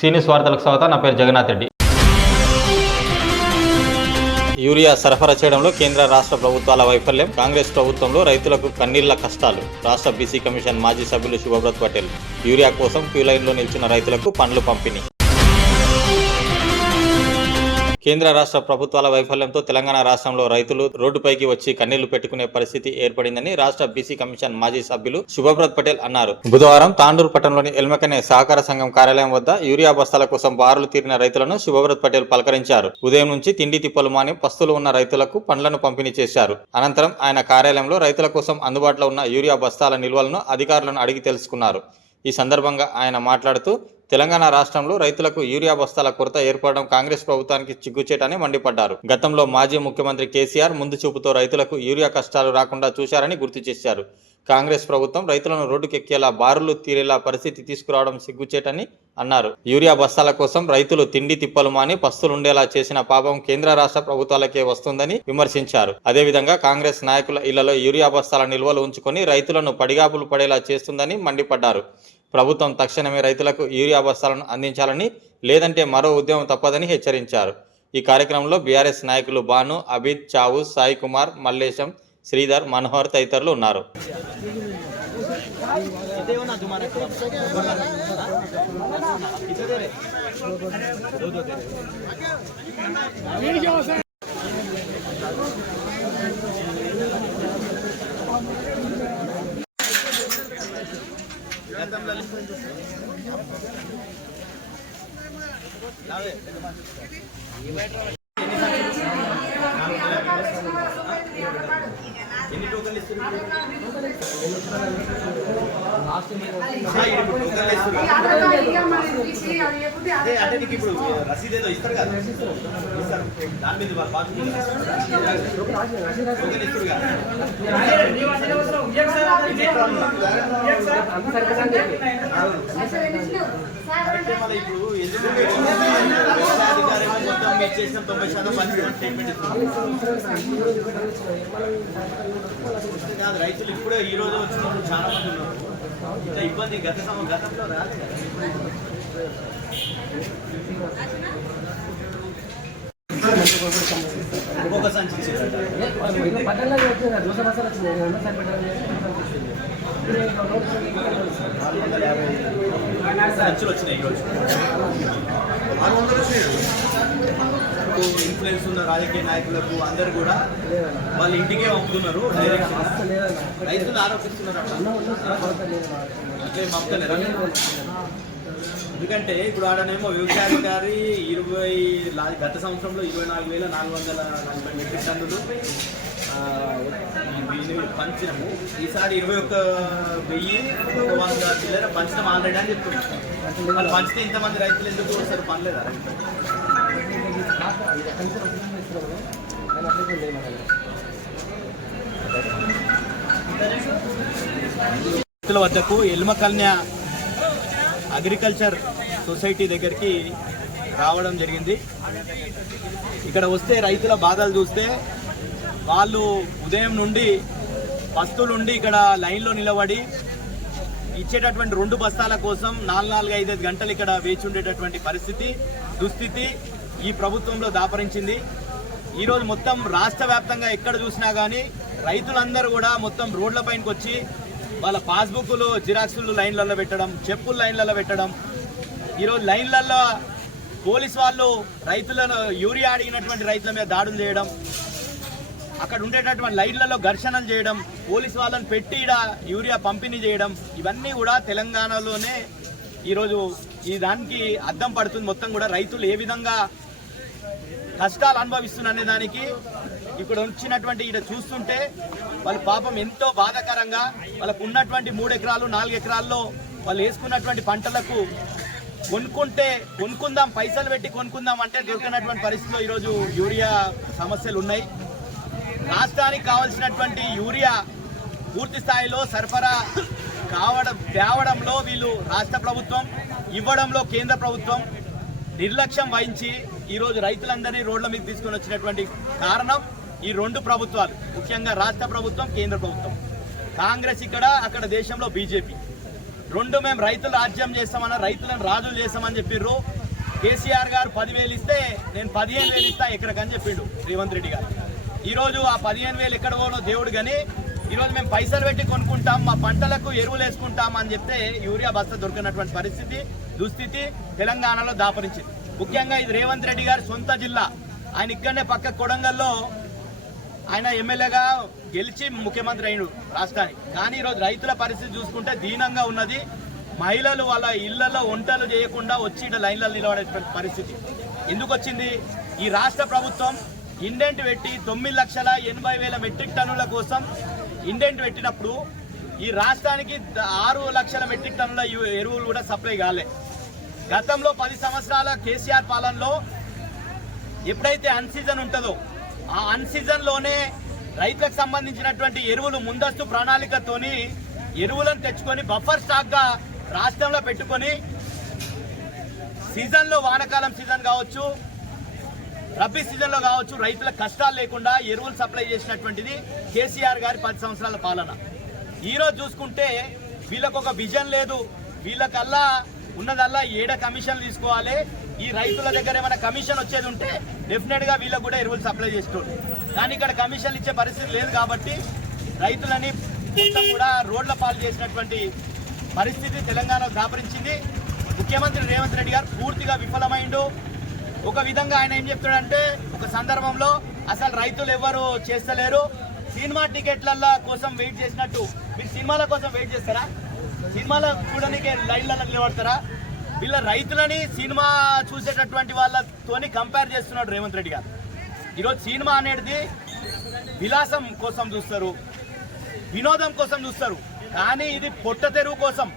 సీనియస్ వార్తలకు స్వాగతం. నా పేరు జగన్నాథ్ రెడ్డి. యూరియా సరఫరా చేయడంలో కేంద్ర రాష్ట్ర ప్రభుత్వాల వైఫల్యం, కాంగ్రెస్ ప్రభుత్వంలో రైతులకు కన్నీళ్ల కష్టాలు. రాష్ట్ర బీసీ కమిషన్ మాజీ సభ్యులు శుభవ్రత్ పటేల్. యూరియా కోసం క్యూ లైన్లో నిల్చున్న రైతులకు పండ్లు పంపిణీ. కేంద్ర రాష్ట్ర ప్రభుత్వాల వైఫల్యంతో తెలంగాణ రాష్ట్రంలో రైతులు రోడ్డుపైకి వచ్చి కన్నీళ్లు పెట్టుకునే పరిస్థితి ఏర్పడిందని రాష్ట్ర బీసీ కమిషన్ మాజీ సభ్యులు శుభవ్రత్ పటేల్ అన్నారు. బుధవారం తాండూరు పట్టణంలోని ఎల్మకనే సహకార సంఘం కార్యాలయం వద్ద యూరియా బస్తాల కోసం బారులు తీరిన రైతులను శుభవ్రత్ పటేల్ పలకరించారు. ఉదయం నుంచి తిండి తిప్పలు మాని పస్తులు ఉన్న రైతులకు పండ్లను పంపిణీ చేశారు. అనంతరం ఆయన కార్యాలయంలో రైతుల కోసం అందుబాటులో ఉన్న యూరియా బస్తాల నిల్వలను అధికారులను అడిగి తెలుసుకున్నారు. ఈ సందర్భంగా ఆయన మాట్లాడుతూ తెలంగాణ రాష్ట్రంలో రైతులకు యూరియా బస్తాల కొరత ఏర్పడడం కాంగ్రెస్ ప్రభుత్వానికి చిగ్గుచేటని మండిపడ్డారు. గతంలో మాజీ ముఖ్యమంత్రి కేసీఆర్ ముందు చూపుతో రైతులకు యూరియా కష్టాలు రాకుండా చూశారని గుర్తు చేశారు. కాంగ్రెస్ ప్రభుత్వం రైతులను రోడ్డుకెక్కేలా బారులు తీరేలా పరిస్థితి తీసుకురావడం సిగ్గుచేటని అన్నారు. యూరియా బస్తాల కోసం రైతులు తిండి తిప్పలు మాని పస్తులుండేలా చేసిన పాపం కేంద్ర రాష్ట్ర ప్రభుత్వాలకే వస్తుందని విమర్శించారు. అదేవిధంగా కాంగ్రెస్ నాయకుల ఇళ్లలో యూరియా బస్తాల నిల్వలు ఉంచుకొని రైతులను పడిగాపులు పడేలా చేస్తుందని మండిపడ్డారు. ప్రభుత్వం తక్షణమే రైతులకు యూరియా బస్తాలను అందించాలని, లేదంటే మరో ఉద్యమం తప్పదని హెచ్చరించారు. ఈ కార్యక్రమంలో బీఆర్ఎస్ నాయకులు బాను, అబిద్, చావు, సాయి కుమార్, మల్లేశం, శ్రీధర్, మనోహర్ తదితరులు ఉన్నారు. ఎన్ని టోకన్లు ఇస్తున్నారు? అంటే నీకు ఇప్పుడు రసీదు ఏదో ఇస్తారు కదా, ఇస్తారు. దాని మీద వాళ్ళు టోకన్ ఇస్తారు కదా. మళ్ళీ ఇప్పుడు ఎందుకు అధికారి మొత్తం మీరు చేసిన 90% మంది స్టేట్మెంట్ ఇస్తున్నారు. రైతులు ఇప్పుడే ఈ రోజు వచ్చినప్పుడు చాలా మంది ఉన్నారు. ఇంత ఇబ్బంది గతంలో రాలేదు కదా. ఒక్కొక్క సంచి సంచులు వచ్చినాయి ఈరోజు. 600 వచ్చినాయి. ఇన్ఫ్లుయెన్స్ ఉన్న రాజకీయ నాయకులకు అందరు కూడా వాళ్ళ ఇంటికే పంపుతున్నారు. రైతులు ఆరోపిస్తున్నారు. అట్లే పంపుతలేరా? ఎందుకంటే ఇప్పుడు ఆడనేమో వ్యవసాయాధికారి గత సంవత్సరంలో 24,440 మెట్రిక్ టన్నులు పంచినము. ఈసారి 21,100 చిల్లర పంచడం ఆల్రెడీ అని చెప్తున్నారు. వాళ్ళు పంచితే ఇంతమంది రైతులు ఎందుకు ఒకసారి పనిలేదా? రైతుల వద్దకు ఎల్మకన్య అగ్రికల్చర్ సొసైటీ దగ్గరికి రావడం జరిగింది. ఇక్కడ వస్తే రైతుల బాధలు చూస్తే వాళ్ళు ఉదయం నుండి పస్తులుండి ఇక్కడ లైన్లో నిలబడి ఇచ్చేటటువంటి 2 బస్తాల కోసం 4-5 గంటలు ఇక్కడ వేచి ఉండేటటువంటి దుస్థితి ఈ ప్రభుత్వంలో దాపరించింది. ఈరోజు మొత్తం రాష్ట్ర వ్యాప్తంగా ఎక్కడ చూసినా కానీ రైతులందరూ కూడా మొత్తం రోడ్లపైనకి వచ్చి వాళ్ళ పాస్బుక్లు జిరాక్సులు లైన్లలో పెట్టడం, చెప్పులు లైన్లలో పెట్టడం. ఈరోజు లైన్లలో పోలీస్ వాళ్ళు రైతులను యూరియా అడిగినటువంటి రైతుల మీద దాడులు చేయడం, అక్కడ ఉండేటటువంటి లైన్లలో ఘర్షణలు చేయడం, పోలీసు వాళ్ళని పెట్టి యూరియా పంపిణీ చేయడం, ఇవన్నీ కూడా తెలంగాణలోనే ఈరోజు ఈ దానికి అద్దం పడుతుంది. మొత్తం కూడా రైతులు ఏ విధంగా కష్టాలు అనుభవిస్తున్ననే దానికి ఇక్కడ వచ్చినటువంటి ఇక్కడ చూస్తుంటే వాళ్ళ పాపం ఎంతో బాధాకరంగా వాళ్ళకు ఉన్నటువంటి 3 ఎకరాలు 4 ఎకరాల్లో వాళ్ళు వేసుకున్నటువంటి పంటలకు కొనుక్కుందాం, పైసలు పెట్టి కొనుక్కుందాం అంటే దొరికినటువంటి పరిస్థితిలో ఈరోజు యూరియా సమస్యలు ఉన్నాయి. రాష్ట్రానికి కావాల్సినటువంటి యూరియా పూర్తి స్థాయిలో సరఫరా తేవడంలో వీళ్ళు రాష్ట్ర ప్రభుత్వం, ఇవ్వడంలో కేంద్ర ప్రభుత్వం నిర్లక్ష్యం వహించి ఈరోజు రైతులందరినీ రోడ్ల మీద తీసుకొని వచ్చినటువంటి కారణం ఈ 2 ప్రభుత్వాలు, ముఖ్యంగా రాష్ట్ర ప్రభుత్వం, కేంద్ర ప్రభుత్వం. కాంగ్రెస్ ఇక్కడ, అక్కడ దేశంలో బీజేపీ. రెండు మేము రైతులు రాజ్యం చేస్తామన్నా, రైతులను రాజులు చేస్తామని చెప్పిర్రు. కేసీఆర్ గారు 10,000 ఇస్తే నేను 15,000 ఇస్తా ఎక్కడికని చెప్పిండు రేవంత్ రెడ్డి గారు. ఈరోజు ఆ 15,000 ఎక్కడ పోనో దేవుడు కానీ ఈరోజు మేము పైసలు పెట్టి కొనుక్కుంటాం, మా పంటలకు ఎరువులు వేసుకుంటాం అని చెప్తే యూరియా బస్తా దొరికినటువంటి పరిస్థితి దుస్థితి తెలంగాణలో దాపరించింది. ముఖ్యంగా ఇది రేవంత్ రెడ్డి గారి సొంత జిల్లా. ఆయన ఇక్కడనే పక్క కొడంగల్లో ఆయన ఎమ్మెల్యేగా గెలిచి ముఖ్యమంత్రి అయినాడు రాష్ట్రానికి. కానీ ఈరోజు రైతుల పరిస్థితి చూసుకుంటే దీనంగా ఉన్నది. మహిళలు వాళ్ళ ఇళ్లలో వంటలు చేయకుండా వచ్చి ఇక్కడ లైన్లలో నిలబడేటువంటి పరిస్థితి ఎందుకు వచ్చింది? ఈ రాష్ట్ర ప్రభుత్వం ఇండెంట్ పెట్టి 9,80,000 మెట్రిక్ టన్నుల కోసం ఇండెంట్ పెట్టినప్పుడు ఈ రాష్ట్రానికి 6 లక్షల మెట్రిక్ టన్నుల ఎరువులు కూడా సప్లై కాలే. గతంలో 10 సంవత్సరాల కేసీఆర్ పాలనలో ఎప్పుడైతే అన్సీజన్ ఉంటుందో ఆ అన్సీజన్లోనే రైతులకు సంబంధించినటువంటి ఎరువులు ముందస్తు ప్రణాళికతోని ఎరువులను తెచ్చుకొని బఫర్ స్టాక్గా రాష్ట్రంలో పెట్టుకొని సీజన్లో వానాకాలం సీజన్ కావచ్చు, రబీ సీజన్లో కావచ్చు, రైతుల కష్టాలు లేకుండా ఎరువులు సప్లై చేసినటువంటిది కేసీఆర్ గారి 10 సంవత్సరాల పాలన. ఈరోజు చూసుకుంటే వీళ్ళకు ఒక విజన్ లేదు. వీళ్ళకల్లా ఉన్నదల్లా ఏడ కమిషన్లు తీసుకోవాలి. ఈ రైతుల దగ్గర ఏమైనా కమిషన్ వచ్చేది ఉంటే డెఫినెట్గా వీళ్ళకు కూడా ఎరువులు సప్లై చేస్తుంది. కానీ ఇక్కడ కమిషన్లు ఇచ్చే పరిస్థితి లేదు కాబట్టి రైతులని మొత్తం కూడా రోడ్ల పాలు చేసినటువంటి పరిస్థితి తెలంగాణలో దాపరించింది. ముఖ్యమంత్రి రేవంత్ రెడ్డి గారు పూర్తిగా విఫలమైండు. ఒక విధంగా ఆయన ఏం చెప్తాడంటే ఒక సందర్భంలో అసలు రైతులు ఎవరు చేస్తలేరు, సినిమా టికెట్ల కోసం వెయిట్ చేసినట్టు. మీరు సినిమాల కోసం వెయిట్ చేస్తారా? సినిమాలో చూడడానికి లైన్లలో నిలబడతారా? వీళ్ళ రైతులని సినిమా చూసేటటువంటి వాళ్ళతోని కంపేర్ చేస్తున్నాడు రేవంత్ రెడ్డి గారు. ఈరోజు సినిమా అనేది విలాసం కోసం చూస్తారు, వినోదం కోసం చూస్తారు. కానీ ఇది పొట్ట తెరువు కోసం,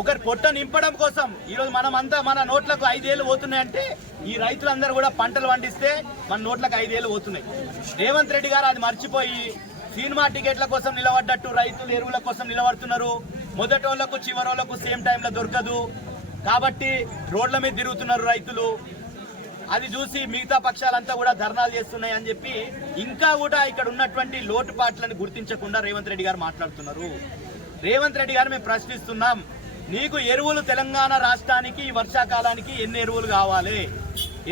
ఒకరి పొట్ట నింపడం కోసం. ఈరోజు మనమంతా మన నోట్లకు 5 ఏళ్ళు పోతున్నాయంటే ఈ రైతులందరూ కూడా పంటలు పండిస్తే మన నోట్లకు 5 ఏళ్ళు పోతున్నాయి. రేవంత్ రెడ్డి గారు అది మర్చిపోయి సినిమా టికెట్ల కోసం నిలబడ్డట్టు రైతులు ఎరువుల కోసం నిలబడుతున్నారు. మొదటోళ్లకు చివరోళ్లకు సేమ్ టైంలో దొరకదు కాబట్టి రోడ్ల మీద తిరుగుతున్నారు రైతులు. అది చూసి మిగతా పక్షాలంతా కూడా ధర్నాలు చేస్తున్నాయి అని చెప్పి ఇంకా కూడా ఇక్కడ ఉన్నటువంటి లోటుపాట్లను గుర్తించకుండా రేవంత్ రెడ్డి గారు మాట్లాడుతున్నారు. రేవంత్ రెడ్డి గారు మేము ప్రశ్నిస్తున్నాం, నీకు ఎరువులు తెలంగాణ రాష్ట్రానికి ఈ వర్షాకాలానికి ఎన్ని ఎరువులు కావాలి,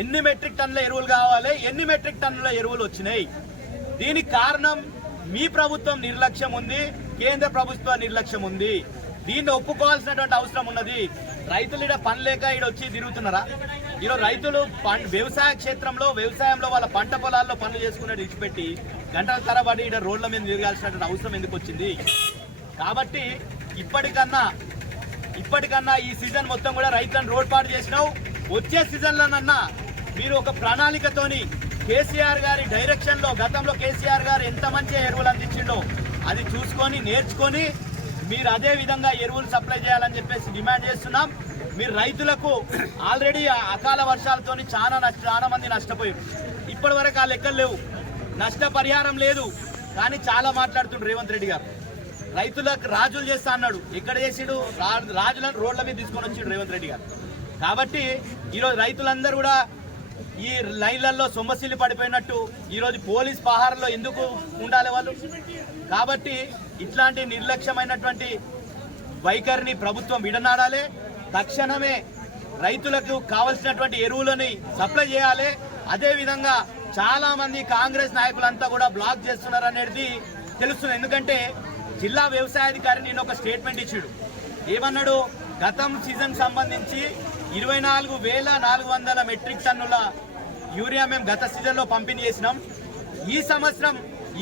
ఎన్ని మెట్రిక్ టన్నుల ఎరువులు కావాలి, ఎన్ని మెట్రిక్ టన్నుల ఎరువులు వచ్చినాయి? దీనికి కారణం మీ ప్రభుత్వం నిర్లక్ష్యం ఉంది, కేంద్ర ప్రభుత్వ నిర్లక్ష్యం ఉంది. దీన్ని ఒప్పుకోవాల్సినటువంటి అవసరం ఉన్నది. రైతులు ఇక్కడ పని లేక ఇక్కడ వచ్చి తిరుగుతున్నారా? ఈరోజు రైతులు వ్యవసాయ క్షేత్రంలో వ్యవసాయంలో వాళ్ళ పంట పొలాల్లో పనులు చేసుకునేది విడిచిపెట్టి గంటల తరబడి ఇక్కడ రోడ్ల మీద తిరగాల్సినటువంటి అవసరం ఎందుకు వచ్చింది? కాబట్టి ఇప్పటికన్నా ఈ సీజన్ మొత్తం కూడా రైతులను రోడ్ పాటు చేసినావు. వచ్చే సీజన్లోనన్నా మీరు ఒక ప్రణాళికతోని కేసీఆర్ గారి డైరెక్షన్లో గతంలో కేసీఆర్ గారు ఎంత మంచి ఎరువులు అందించిండో అది చూసుకొని నేర్చుకొని మీరు అదే విధంగా ఎరువులు సప్లై చేయాలని చెప్పేసి డిమాండ్ చేస్తున్నాం. మీరు రైతులకు ఆల్రెడీ అకాల వర్షాలతో చాలా మంది నష్టపోయారు. ఇప్పటి వరకు ఆ లెక్కలు లేవు, నష్టపరిహారం లేదు. కానీ చాలా మాట్లాడుతుండ్రు రేవంత్ రెడ్డి గారు. రైతులకు రాజులు చేస్తా అన్నాడు, ఎక్కడ చేసిడు? రాజులను రోడ్ల మీద తీసుకొని వచ్చిండు రేవంత్ రెడ్డి గారు. కాబట్టి ఈరోజు రైతులందరూ కూడా ఈ లైన్లలో సొమ్మసిల్లి పడిపోయినట్టు ఈరోజు పోలీస్ పహారంలో ఎందుకు ఉండాలి వాళ్ళు? కాబట్టి ఇట్లాంటి నిర్లక్ష్యమైనటువంటి వైఖరిని ప్రభుత్వం విడనాడాలి. తక్షణమే రైతులకు కావలసినటువంటి ఎరువులని సప్లై చేయాలి. అదేవిధంగా చాలా మంది కాంగ్రెస్ నాయకులంతా కూడా బ్లాక్ చేస్తున్నారు అనేది తెలుస్తుంది. ఎందుకంటే జిల్లా వ్యవసాయాధికారి నేను ఒక స్టేట్మెంట్ ఇచ్చాడు. ఏమన్నాడు? గతం సీజన్ సంబంధించి 24,400 మెట్రిక్ టన్నుల యూరియా మేము గత సీజన్లో పంపిణీ చేసినాం. ఈ సంవత్సరం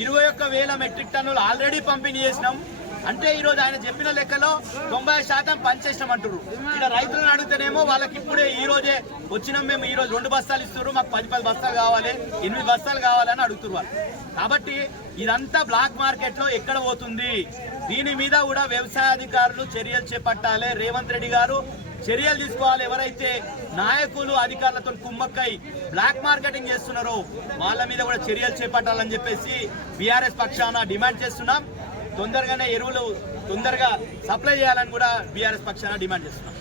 21,000 మెట్రిక్ టన్నులు ఆల్రెడీ పంపిణీ చేసినాం. అంటే ఈరోజు ఆయన చెప్పిన లెక్కలో 90% పనిచేసినాం అంటారు. ఇక్కడ రైతులను అడిగితేనేమో వాళ్ళకి ఇప్పుడే ఈ రోజే వచ్చినాం, మేము ఈ రోజు 2 బస్తాలు ఇస్తున్నారు, మాకు 10 బస్తాలు కావాలి, 8 బస్తాలు కావాలని అడుగుతున్నారు. కాబట్టి ఇదంతా బ్లాక్ మార్కెట్ లో ఎక్కడ పోతుంది? దీని మీద కూడా వ్యవసాయాధికారులు చర్యలు చేపట్టాలి. రేవంత్ రెడ్డి గారు చర్యలు తీసుకోవాలి. ఎవరైతే నాయకులు అధికారులతో కుమ్మక్కై బ్లాక్ మార్కెటింగ్ చేస్తున్నారో వాళ్ళ మీద కూడా చర్యలు చేపట్టాలని చెప్పేసి బీఆర్ఎస్ పక్షాన డిమాండ్ చేస్తున్నాం. తొందరగానే ఎరువులు తొందరగా సప్లై చేయాలని కూడా బీఆర్ఎస్ పక్షాన డిమాండ్ చేస్తున్నాం.